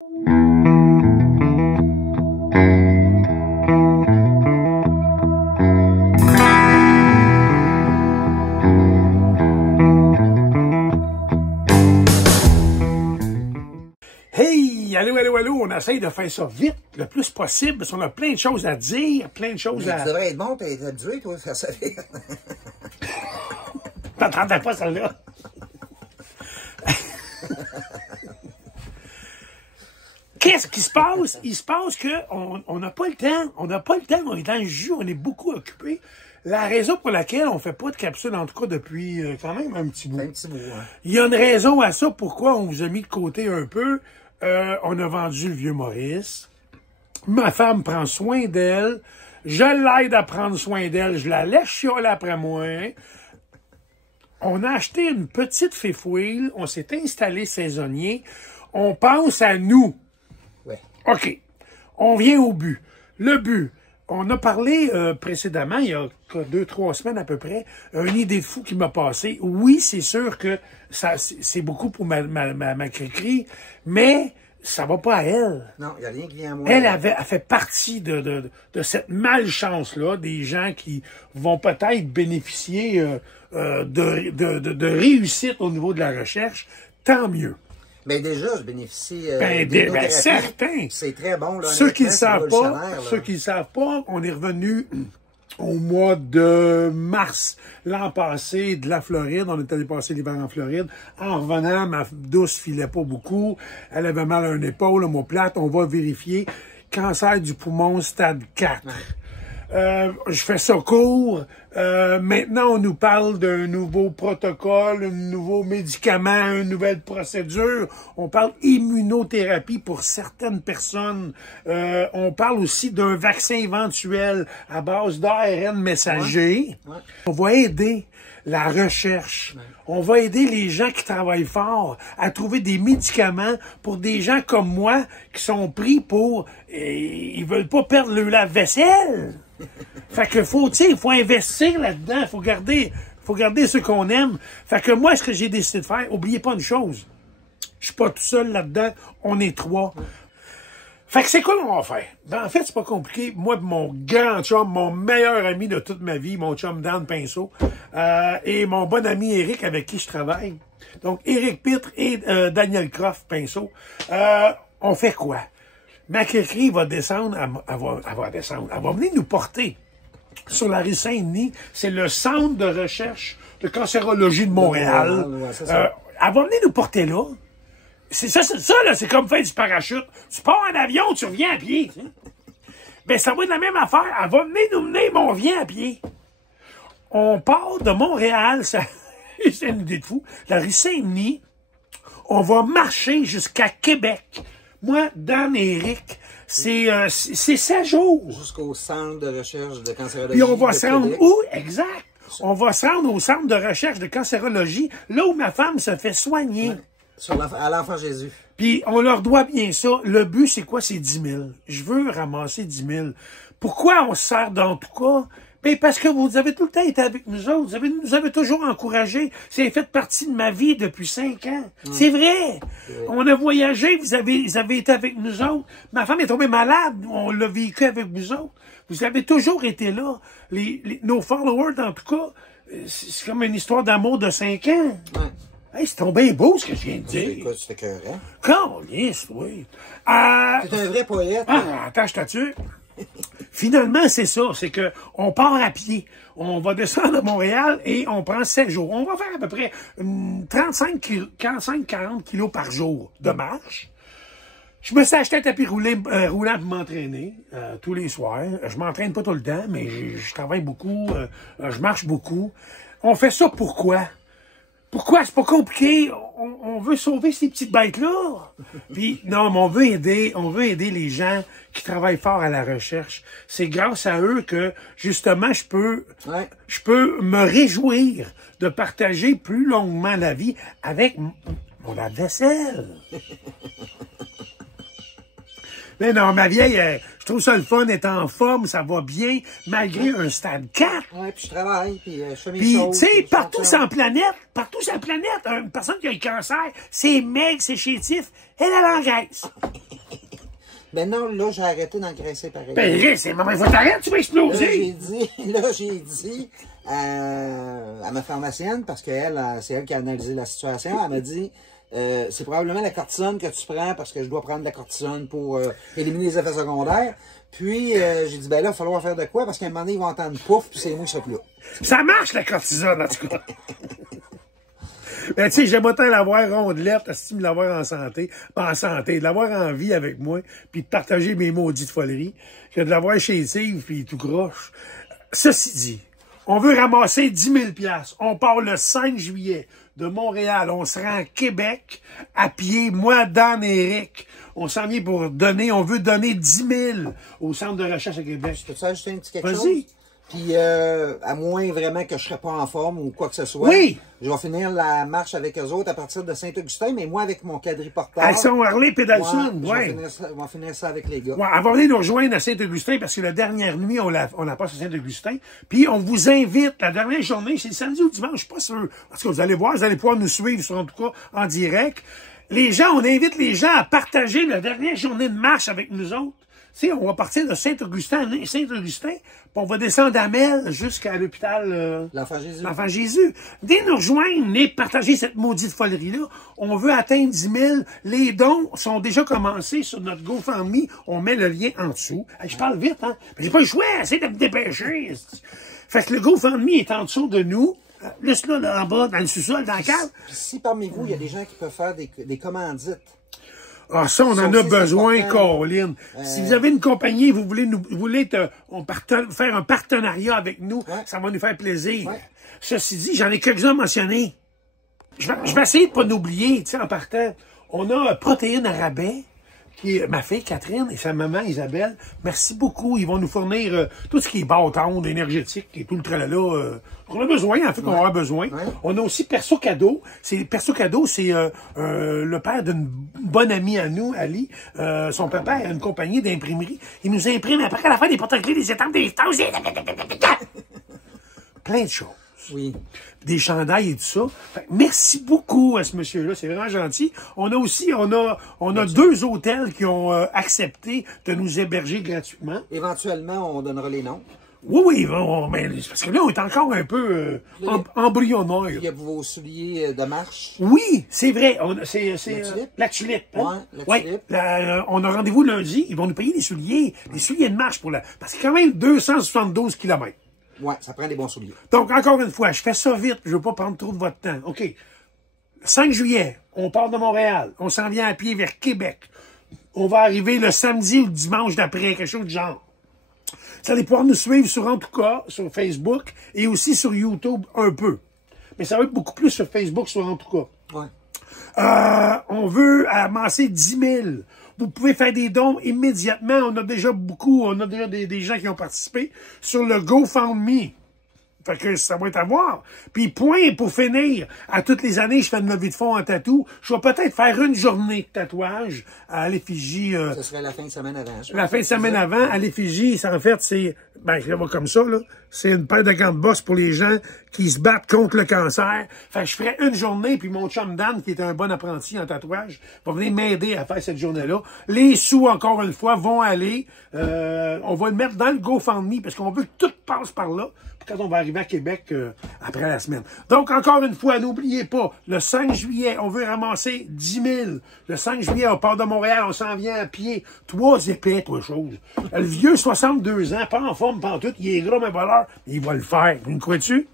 Hey, allô, on essaye de faire ça vite, le plus possible, parce qu'on a plein de choses à dire, plein de choses à... Tu devrais être bon, t'es habitué, toi, à faire ça vite. T'entendais pas celle-là? Qu'est-ce qui se passe? Il se passe qu'on n'a pas le temps. On n'a pas le temps, on est dans le jus, on est beaucoup occupé. La raison pour laquelle on ne fait pas de capsule, en tout cas depuis quand même un petit bout. Un petit bout, hein. Il y a une raison à ça, pourquoi on vous a mis de côté un peu. On a vendu le vieux Maurice. Ma femme prend soin d'elle. Je l'aide à prendre soin d'elle. Je la laisse chialer après moi. On a acheté une petite fifouille. On s'est installé saisonnier. On pense à nous. Ouais. OK. On vient au but. Le but. On a parlé précédemment, il y a 2-3 semaines à peu près, une idée de fou qui m'a passé. Oui, c'est sûr que ça c'est beaucoup pour ma cri-cri, mais ça va pas à elle. Non, il n'y a rien qui vient à moi. Elle fait partie de cette malchance-là, des gens qui vont peut-être bénéficier de réussite au niveau de la recherche. Tant mieux. Mais déjà, je bénéficie ben certain. C'est très bon. Là, ceux qui ne savent pas, on est revenu au mois de mars l'an passé de la Floride. On est allé passer l'hiver en Floride. En revenant, ma douce filait pas beaucoup. Elle avait mal à une épaule, un mot plate. On va vérifier. Cancer du poumon, stade 4. Ouais. Je fais ça court. Maintenant, on nous parle d'un nouveau protocole, un nouveau médicament, une nouvelle procédure. On parle immunothérapie pour certaines personnes. On parle aussi d'un vaccin éventuel à base d'ARN messager. Ouais. Ouais. On va aider la recherche. Ouais. On va aider les gens qui travaillent fort à trouver des médicaments pour des gens comme moi qui sont pris pour... ils veulent pas perdre le lave-vaisselle. Fait que faut investir là-dedans. Faut garder ce qu'on aime. Fait que moi, ce que j'ai décidé de faire, oubliez pas une chose. Je suis pas tout seul là-dedans. On est 3. Fait que c'est quoi qu'on va faire? Ben, en fait, c'est pas compliqué. Moi, mon grand chum, mon meilleur ami de toute ma vie, mon chum Dan Pinceau, et mon bon ami Éric avec qui je travaille. Donc, Éric Pitre et Daniel Croft Pinceau. On fait quoi? Ma cri-cri va descendre, elle va venir nous porter sur la rue Saint-Denis. C'est le centre de recherche de cancérologie de Montréal. Ouais, elle va venir nous porter là. C'est ça, là, c'est comme faire du parachute. Tu pars en avion, tu reviens à pied. T'sais. Ben, ça va être la même affaire. Elle va venir nous mener, mais on vient à pied. On part de Montréal, c'est une idée de fou, la rue Saint-Denis. On va marcher jusqu'à Québec. Moi, Dan et Éric, c'est 7 jours. Jusqu'au centre de recherche de cancérologie. Puis on va se rendre où? Exact. On va se rendre au centre de recherche de cancérologie, là où ma femme se fait soigner. Ouais. À l'enfant Jésus. Puis on leur doit bien ça. Le but, c'est quoi? C'est 10 000. Je veux ramasser 10 000. Pourquoi on se sert dans tout cas? Ben parce que vous avez tout le temps été avec nous autres. Vous nous avez toujours encouragés. C'est fait partie de ma vie depuis 5 ans. C'est vrai. On a voyagé, vous avez été avec nous autres. Ma femme est tombée malade. On l'a vécu avec vous autres. Vous avez toujours été là. Nos followers, en tout cas, c'est comme une histoire d'amour de 5 ans. Ouais. Hey, c'est tombé beau ce que je viens de dire. Écoute, tu fais cœurant. Calisse, oui. T'es un vrai poète. Attends, je t'assure. Finalement, c'est ça. C'est que on part à pied. On va descendre à Montréal et on prend 7 jours. On va faire à peu près 35-40 kilos par jour de marche. Je me suis acheté un tapis roulant pour m'entraîner tous les soirs. Je m'entraîne pas tout le temps, mais je travaille beaucoup. Je marche beaucoup. On fait ça pourquoi? Pourquoi? C'est pas compliqué. On veut sauver ces petites bêtes-là. Puis, non, mais on veut aider les gens qui travaillent fort à la recherche. C'est grâce à eux que, justement, je peux me réjouir de partager plus longuement la vie avec mon lave-vaisselle. Mais non, ma vieille, je trouve ça le fun, elle est en forme, ça va bien, malgré un stade 4. Ouais, puis je travaille, puis je fais mes choses. Puis, tu sais, partout sur la planète, une personne qui a le cancer, c'est maigre, c'est chétif, elle engraisse. Mais non, là, j'ai arrêté d'engraisser pareil. Ben, c'est maman, faut t'arrêter, tu vas exploser! Là, j'ai dit à ma pharmacienne, parce qu'elle, c'est elle qui a analysé la situation, elle m'a dit, c'est probablement la cortisone que tu prends, parce que je dois prendre de la cortisone pour éliminer les effets secondaires. Puis, j'ai dit, ben là, il va falloir faire de quoi, parce qu'à un moment donné, ils vont entendre pouf, puis c'est moi qui serai plus là. Ça marche, la cortisone, en tout cas. Ben, tu sais, j'aime autant l'avoir rondelette, de l'avoir en santé, pas en santé, de l'avoir en vie avec moi, puis de partager mes maudites foleries, que de l'avoir chez Steve, puis tout croche. Ceci dit, on veut ramasser 10 000 $. On part le 5 juillet de Montréal. On se rend à Québec à pied. Moi, Dan et Eric, on s'en vient pour donner. On veut donner 10 000 au Centre de recherche à Québec. Peux-tu ajouter un petit quelque chose? Vas-y. Puis, à moins vraiment que je ne serais pas en forme ou quoi que ce soit, oui. Je vais finir la marche avec eux autres à partir de Saint-Augustin, mais moi, avec mon quadriporteur. Elles sont Harley Pédalson, ouais. On va finir ça avec les gars. Ouais, elle va venir nous rejoindre à Saint-Augustin parce que la dernière nuit, on la passe à Saint-Augustin. Puis, on vous invite, la dernière journée, c'est le samedi ou dimanche, je suis pas sûr. Parce que vous allez voir, vous allez pouvoir nous suivre, en tout cas, en direct. Les gens, on invite les gens à partager la dernière journée de marche avec nous autres. Tu sais, on va partir de Saint-Augustin, puis on va descendre à Mel jusqu'à l'hôpital l'Enfant Jésus. L'Enfant Jésus. Venez nous rejoindre, venez partager cette maudite folerie-là. On veut atteindre 10 000. Les dons sont déjà commencés sur notre GoFundMe. On met le lien en dessous. Hey, je parle vite, hein? J'ai pas le choix, essaye de me dépêcher. Fait que le GoFundMe est en dessous de nous. Laisse là, en bas, dans le sous-sol, dans la cave. Puis si parmi vous, il y a des gens qui peuvent faire des commandites. Ah, ça, on en a besoin, Colin. Si vous avez une compagnie, vous voulez faire un partenariat avec nous, ça va nous faire plaisir. Ouais. Ceci dit, j'en ai quelques-uns mentionnés. Je vais essayer de pas l'oublier, tu sais, en partant. On a Protéines à rabais, qui est ma fille Catherine et sa maman Isabelle. Merci beaucoup. Ils vont nous fournir tout ce qui est bâton, énergétique et tout le tralala. On a besoin, en fait, on aura besoin. Ouais. On a aussi Perso Cadeau. Perso Cadeau, c'est le père d'une bonne amie à nous, Ali. Son papa a une compagnie d'imprimerie. Il nous imprime après la fin des porte-clés, des étampes, des stages, plein de choses. Oui. Des chandails et tout ça. Fait, merci beaucoup à ce monsieur-là, c'est vraiment gentil. On a aussi, on a 2 hôtels qui ont accepté de nous héberger gratuitement. Éventuellement, on donnera les noms. Oui, mais parce que là, on est encore un peu embryonnaire. Il y a vos souliers de marche. Oui, c'est vrai. C'est la tulipe. Hein? Ouais, la tulipe. On a rendez-vous lundi. Ils vont nous payer des souliers de marche parce que quand même 272 km. Ouais, ça prend des bons souliers. Donc, encore une fois, je fais ça vite, je veux pas prendre trop de votre temps. OK. Le 5 juillet, on part de Montréal. On s'en vient à pied vers Québec. On va arriver le samedi ou le dimanche d'après, quelque chose du genre. Vous allez pouvoir nous suivre en tout cas, sur Facebook et aussi sur YouTube un peu. Mais ça va être beaucoup plus sur Facebook, en tout cas. Ouais. On veut amasser 10 000. Vous pouvez faire des dons immédiatement. On a déjà des gens qui ont participé sur le GoFundMe. Fait que ça va être à voir. Puis point pour finir. À toutes les années, je fais une levée de fonds en tatou. Je vais peut-être faire une journée de tatouage à l'effigie. Ce serait la fin de semaine avant. La fin de semaine avant, à l'effigie, en fait, c'est, je vais comme ça, là. C'est une paire de gants de boxe pour les gens qui se battent contre le cancer. Fait que je ferai une journée, puis mon chum Dan, qui est un bon apprenti en tatouage, va venir m'aider à faire cette journée-là. Les sous, encore une fois, vont aller. On va le mettre dans le GoFundMe, parce qu'on veut que tout passe par là. Puis quand on va arriver à Québec après la semaine. Donc, encore une fois, n'oubliez pas, le 5 juillet, on veut ramasser 10 000. Le 5 juillet, on part de Montréal, on s'en vient à pied. 3 épais, 3 choses. Le vieux, 62 ans, pas en forme, pas en tout, il est gros, mais voleur. Il va le faire. Vous me croyez-tu?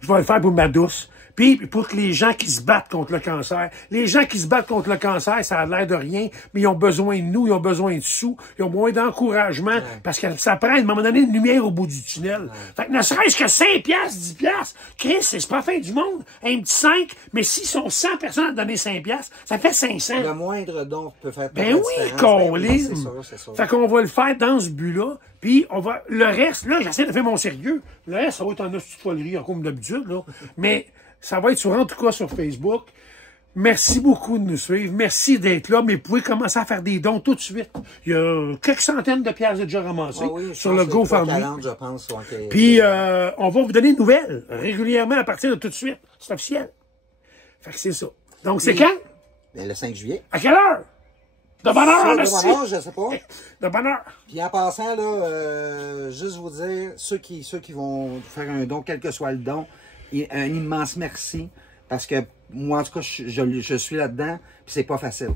Je vais le faire pour ma douce. Puis, pour que les gens qui se battent contre le cancer, les gens qui se battent contre le cancer, ça a l'air de rien, mais ils ont besoin de nous, ils ont besoin de sous, ils ont besoin d'encouragement, parce que ça prend, à un moment donné, une lumière au bout du tunnel. Fait que ne serait-ce que 5 piastres, 10 piastres, Chris, c'est pas la fin du monde. Un petit 5, mais s'ils sont 100 personnes à donner 5 piastres, ça fait 500. Le moindre don peut faire Ben oui, Colin. C'est sûr. Fait qu'on va le faire dans ce but-là. Puis, le reste, là, j'essaie de faire mon sérieux. Le reste, ça va être en hospitalerie, comme d'habitude, là. Mais, ça va être en tout cas sur Facebook. Merci beaucoup de nous suivre. Merci d'être là, mais vous pouvez commencer à faire des dons tout de suite. Il y a quelques centaines de piastres déjà ramassés sur le GoFundMe. Puis, on va vous donner des nouvelles régulièrement à partir de tout de suite. C'est officiel. Fait que c'est ça. Donc, c'est quand? Le 5 juillet. À quelle heure? De bonheur, Ça, merci. de bonheur, je sais pas. De bonheur. Puis en passant, là, juste vous dire, ceux qui vont faire un don, quel que soit le don, un immense merci. Parce que moi, en tout cas, je suis là-dedans, puis c'est pas facile.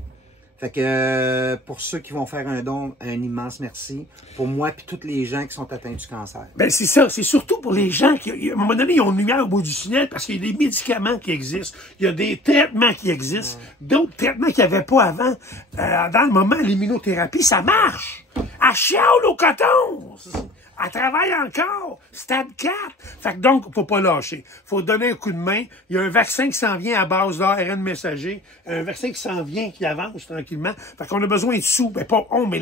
Fait que pour ceux qui vont faire un don, un immense merci. Pour moi, puis tous les gens qui sont atteints du cancer. Ben c'est ça, c'est surtout pour les gens qui, à un moment donné, ils ont une lumière au bout du tunnel parce qu'il y a des médicaments qui existent, il y a des traitements qui existent, d'autres traitements qu'il n'y avait pas avant. Dans le moment, l'immunothérapie, ça marche. À chiale au coton! Elle travaille encore. Stade 4. Fait que donc, faut pas lâcher. Faut donner un coup de main. Il y a un vaccin qui s'en vient à base d'ARN messager. Un vaccin qui s'en vient, qui avance tranquillement. Fait qu'on a besoin de sous. Ben, pas on, mais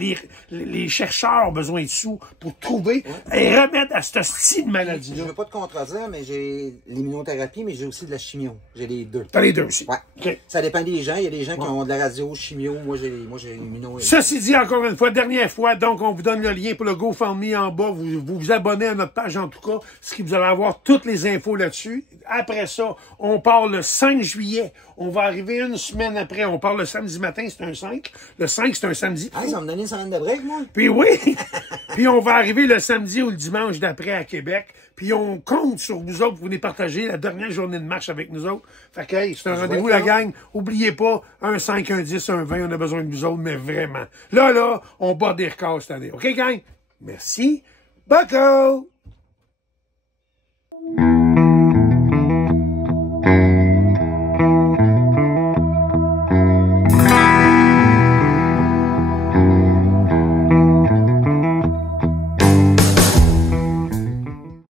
les chercheurs ont besoin de sous pour trouver et remettre à ce style de maladie-là. Je veux pas te contredire, mais j'ai l'immunothérapie, mais j'ai aussi de la chimio. J'ai les deux. T'as les deux aussi. Ouais. Okay. Ça dépend des gens. Il y a des gens qui ont de la radio, chimio. Moi, j'ai l'immuno. Ceci dit, encore une fois, dernière fois, donc, on vous donne le lien pour le GoFundMe en bas. Vous abonnez à notre page, en tout cas, ce qui vous allez avoir toutes les infos là-dessus. Après ça, on part le 5 juillet. On va arriver une semaine après. On part le samedi matin, c'est un 5. Le 5, c'est un samedi. Ah, ça va me donner une semaine de break, moi? Puis oui! Puis on va arriver le samedi ou le dimanche d'après à Québec. Puis on compte sur vous autres pour venir partager la dernière journée de marche avec nous autres. Fait que, hey, c'est un rendez-vous, la gang. Oubliez pas, un 5, un 10, un 20, on a besoin de vous autres, mais vraiment. Là, on bat des records cette année. OK, gang? Merci. Bucko!